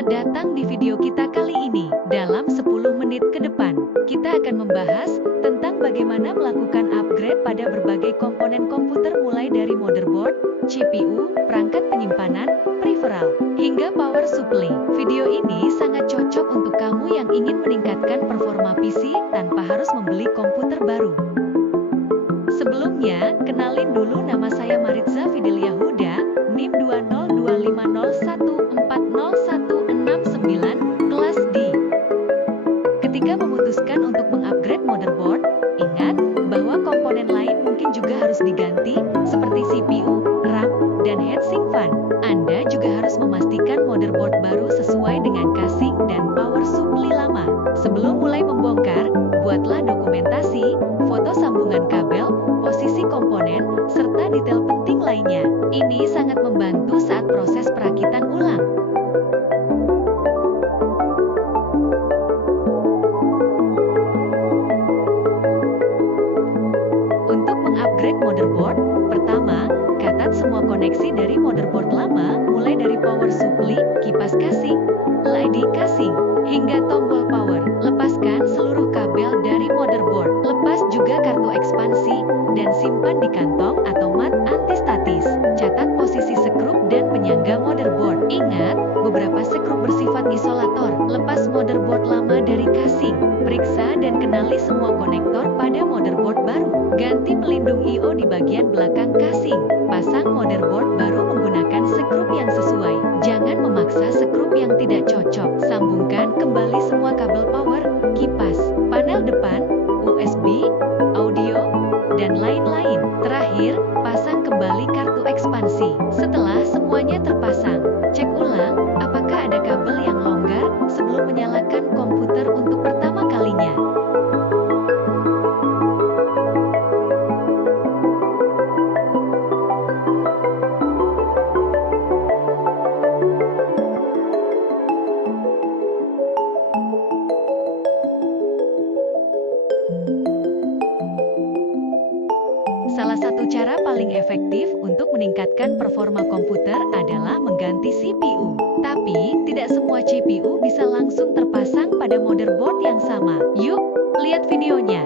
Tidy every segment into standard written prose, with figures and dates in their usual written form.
Selamat datang di video kita kali ini. Dalam 10 menit ke depan, kita akan membahas tentang bagaimana melakukan upgrade pada berbagai komponen komputer mulai dari motherboard, CPU, perangkat penyimpanan, peripheral, hingga power supply. Video ini sangat cocok untuk kamu yang ingin meningkatkan performa PC tanpa harus membeli komputer baru. Sebelumnya, kenalin dulu, nama saya Maritza Fidelia Huda, NIM 20250140169, kelas D. Ketika memutuskan untuk mengupgrade motherboard, ingat bahwa komponen lain mungkin juga harus diganti, seperti CPU, RAM, dan heatsink fan. Anda juga harus memastikan motherboard baru sesuai dengan casing dan power supply lama. Sebelum mulai membongkar, buatlah dokumentasi, foto sambungan kabel, posisi komponen, serta detail penting lainnya. Ini sangat membantu saat proses perakitan ulang. Untuk mengupgrade motherboard, pertama, catat semua koneksi dari motherboard lama, mulai dari power supply, kipas casing, LED casing, hingga tombol power. Lepaskan seluruh kabel dari motherboard. Lepas juga kartu ekspansi, dan simpan di kantong atau mat antistatis. Catat posisi sekrup dan penyangga motherboard. Ingat, beberapa sekrup bersifat isolator. Lepas motherboard lama dari casing. Periksa dan kenali semua konektor pada motherboard baru. Ganti pelindung I/O di bagian belakang casing. Pasang motherboard baru menggunakan sekrup yang sesuai. Jangan memaksa sekrup yang tidak cocok. Sambungkan kembali semua kabel power, kipas, panel depan, USB, audio, dan lain-lain. Terakhir, pasang kembali kartu ekspansi. Setelah semuanya terpasang, cek ulang apakah ada kabel yang longgar sebelum menyalakan komputer untuk pertama kalinya. Salah satu cara paling efektif untuk meningkatkan performa komputer adalah mengganti CPU. Tapi, tidak semua CPU bisa langsung terpasang pada motherboard yang sama. Yuk, lihat videonya.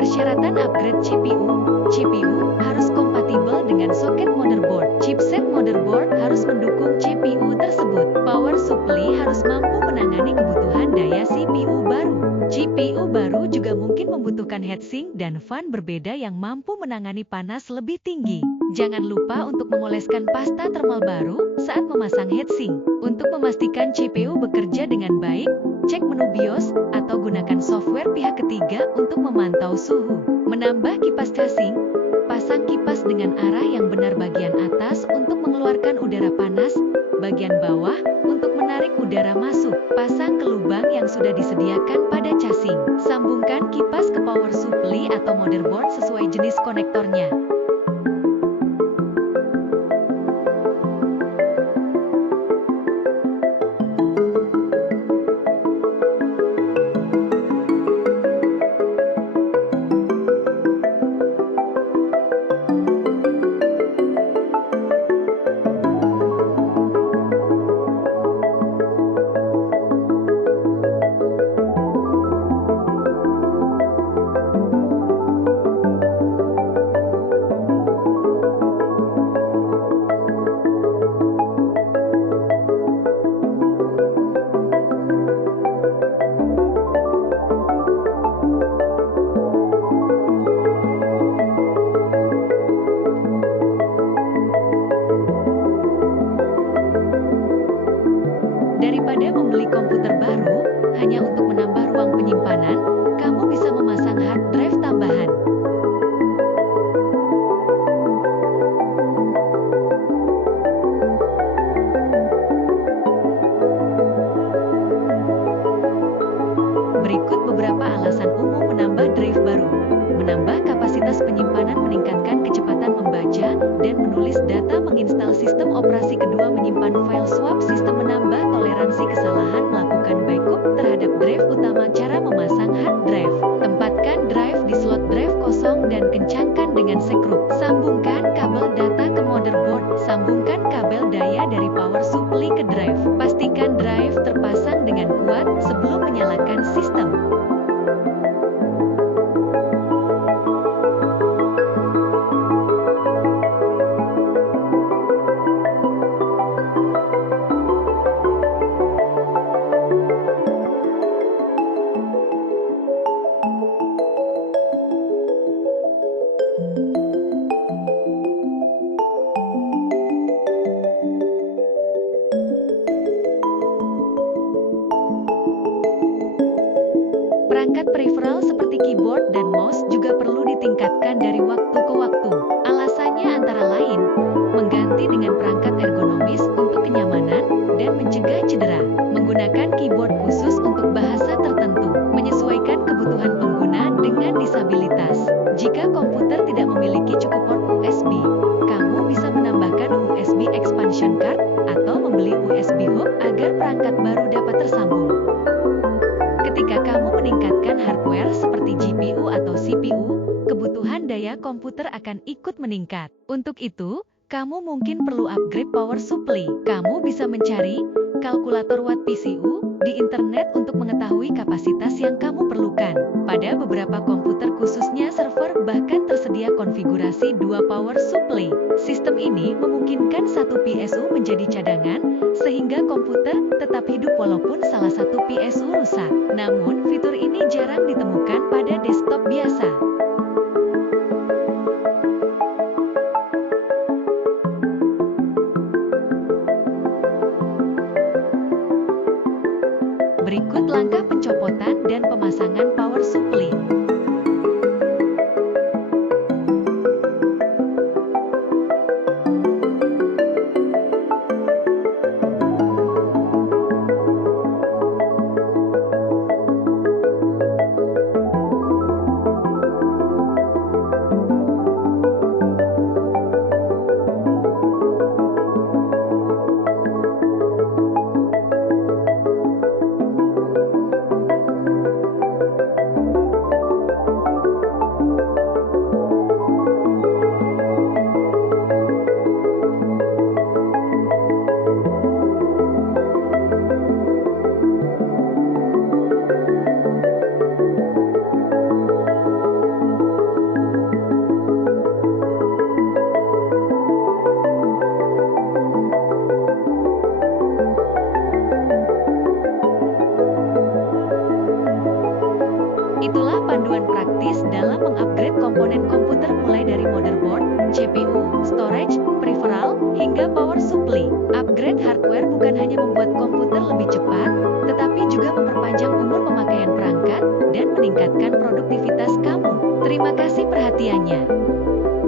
Persyaratan upgrade CPU. CPU harus kompatibel dengan soket motherboard. Chipset motherboard harus mendukung CPU tersebut. Power supply harus mampu menangani kebutuhan daya CPU baru. GPU baru juga mungkin membutuhkan heatsink dan fan berbeda yang mampu menangani panas lebih tinggi. Jangan lupa untuk mengoleskan pasta thermal baru saat memasang heatsink. Untuk memastikan CPU bekerja dengan baik, cek menu BIOS atau gunakan software pihak ketiga untuk memantau suhu. Menambah kipas casing, pasang kipas dengan arah yang benar bagian atas untuk mengeluarkan udara panas, bagian bawah untuk menarik udara masuk. Pasang ke lubang yang sudah disediakan pada casing. Sambungkan kipas ke power supply atau motherboard sesuai jenis konektornya. dan kencangkan dengan skrup. Sambungkan kabel data ke motherboard. Sambungkan kabel daya dari power supply ke drive. Pastikan drive terpasang dengan kuat sebelum menyalakan sistem. Perangkat peripheral seperti keyboard dan mouse juga perlu ditingkatkan dari waktu ke waktu. Alasannya antara lain, mengganti dengan perangkat ergonomis untuk kenyamanan dan mencegah cedera. Menggunakan keyboard khusus untuk bahasa tertentu, menyesuaikan kebutuhan pengguna dengan disabilitas. Jika komputer tidak memiliki cukup port USB, kamu bisa menambahkan USB expansion card atau membeli USB hub agar perangkat baru dapat tersambung. Ketika kamu meningkatkan hardware seperti GPU atau CPU, kebutuhan daya komputer akan ikut meningkat. Untuk itu, kamu mungkin perlu upgrade power supply. Kamu bisa mencari kalkulator watt PCU di internet untuk mengetahui kapasitas yang kamu perlukan. Pada beberapa komputer khususnya server bahkan tersedia konfigurasi dua power supply. Sistem ini memungkinkan satu PSU menjadi cadangan, sehingga komputer tetap hidup walaupun salah satu PSU rusak. Namun, fitur ini jarang ditemukan pada desktop biasa. Berikut langkah pencopotan dan pemasangan power supply. Itulah panduan praktis dalam mengupgrade komponen komputer mulai dari motherboard, CPU, storage, peripheral, hingga power supply. Upgrade hardware bukan hanya membuat komputer lebih cepat, tetapi juga memperpanjang umur pemakaian perangkat dan meningkatkan produktivitas kamu. Terima kasih.